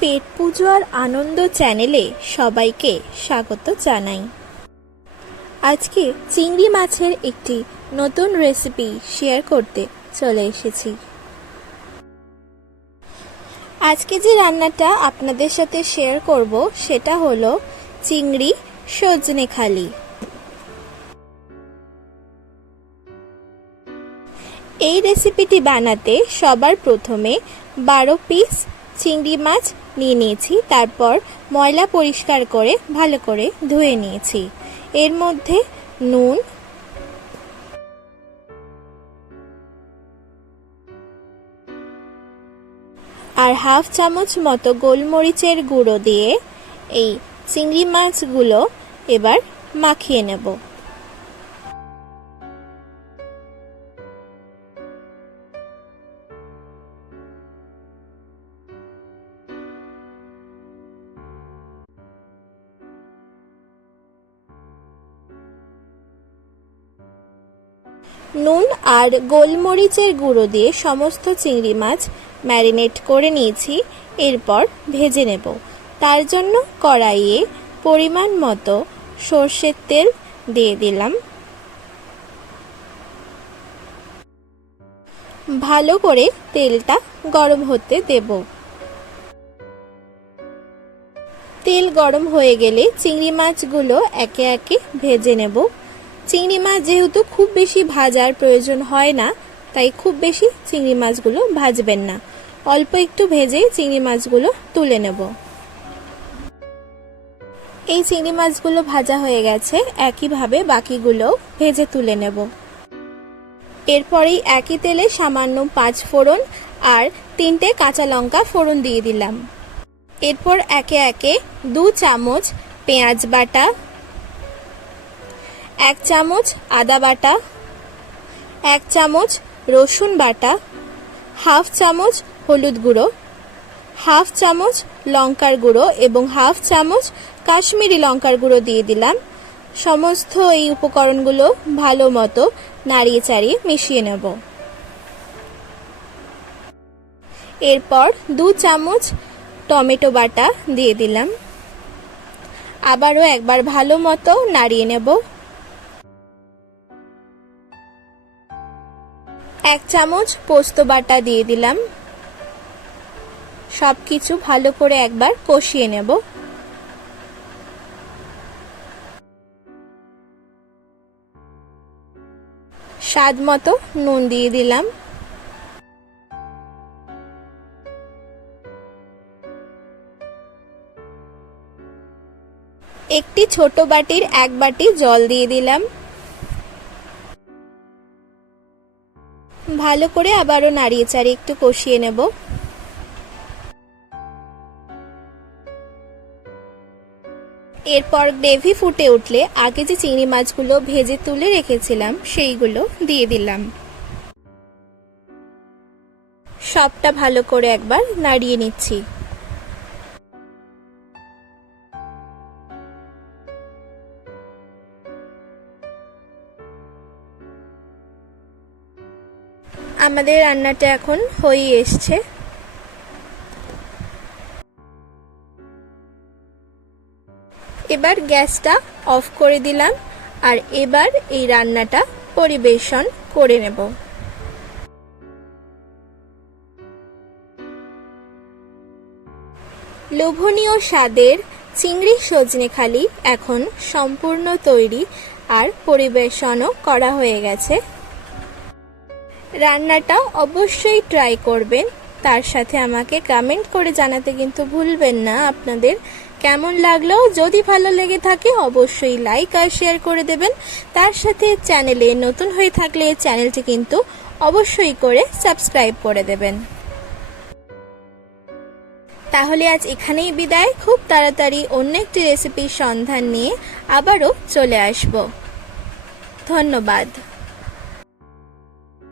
পেট পুজো আর আনন্দ চ্যানেলে সবাইকে স্বাগত জানাই। আজকে চিংড়ি মাছের একটি নতুন রেসিপি শেয়ার করতে চলে এসেছি। আজকে যে রান্নাটা আপনাদের সাথে শেয়ার করব সেটা হলো চিংড়ি সজনেখালি। এই রেসিপিটি বানাতে সবার প্রথমে 12 পিস চিংড়ি মাছ নিয়ে নিয়েছি। তারপর ময়লা পরিষ্কার করে ভালো করে ধুয়ে নিয়েছি। এর মধ্যে নুন, আর হাফ চামচ মতো গোলমরিচের গুঁড়ো দিয়ে এই চিংড়ি মাছগুলো এবার মাখিয়ে নেব। নুন আর গোলমরিচের গুঁড়ো দিয়ে সমস্ত চিংড়ি মাছ ম্যারিনেট করে নিয়েছি। এরপর ভেজে নেব। তার জন্য কড়াইয়ে পরিমাণ মতো সর্ষের তেল দিয়ে দিলাম। ভালো করে তেলটা গরম হতে দেব। তেল গরম হয়ে গেলে চিংড়ি মাছগুলো একে একে ভেজে নেব। চিংড়ি মাছ যেহেতু খুব বেশি ভাজার প্রয়োজন হয় না, তাই খুব বেশি চিংড়ি মাছগুলো ভাজবেন না। অল্প একটু ভেজেই চিংড়ি মাছগুলো তুলে নেব। এই চিংড়ি মাছগুলো ভাজা হয়ে গেছে, একইভাবে বাকিগুলো ভেজে তুলে নেব। এরপরেই একই তেলে সামান্য 5 ফোড়ন আর 3টে কাঁচা লঙ্কা ফোড়ন দিয়ে দিলাম। এরপর একে একে 2 চামচ পেঁয়াজ বাটা, 1 চামচ আদা বাটা, 1 চামচ রসুন বাটা, হাফ চামচ হলুদ গুঁড়ো, হাফ চামচ লঙ্কার গুঁড়ো এবং হাফ চামচ কাশ্মীরি লঙ্কার গুঁড়ো দিয়ে দিলাম। সমস্ত এই উপকরণগুলো ভালো মতো নাড়িয়ে চাড়িয়ে মিশিয়ে নেব। এরপর 2 চামচ টমেটো বাটা দিয়ে দিলাম। আবারও একবার ভালো মতো নাড়িয়ে নেব। 1 চামচ পোস্ত বাটা দিয়ে দিলাম। সবকিছু ভালো করে একবার কষিয়ে নেব। স্বাদ মতো নুন দিয়ে দিলাম। একটি ছোট বাটির 1 বাটি জল দিয়ে দিলাম। ভালো করে আবারও নাড়িয়ে চাড়িয়ে একটু কষিয়ে নেব। এরপর গ্রেভি ফুটে উঠলে আগে যে চিংড়ি মাছগুলো ভেজে তুলে রেখেছিলাম সেইগুলো দিয়ে দিলাম। সবটা ভালো করে একবার নাড়িয়ে নিচ্ছি। আমাদের রান্নাটা এখন হয়ে এসছে। এবার গ্যাসটা অফ করে দিলাম আর এবার এই রান্নাটা পরিবেশন করে নেব। লোভনীয় স্বাদের চিংড়ি সজনেখালি এখন সম্পূর্ণ তৈরি আর পরিবেশনও করা হয়ে গেছে। রান্নাটা অবশ্যই ট্রাই করবেন। তার সাথে আমাকে কমেন্ট করে জানাতে কিন্তু ভুলবেন না আপনাদের কেমন লাগলো। যদি ভালো লেগে থাকে অবশ্যই লাইক আর শেয়ার করে দেবেন। তার সাথে চ্যানেলে নতুন হয়ে থাকলে চ্যানেলটি কিন্তু অবশ্যই করে সাবস্ক্রাইব করে দেবেন। তাহলে আজ এখানেই বিদায়। খুব তাড়াতাড়ি অন্য একটি রেসিপির সন্ধান নিয়ে আবারও চলে আসব। ধন্যবাদ।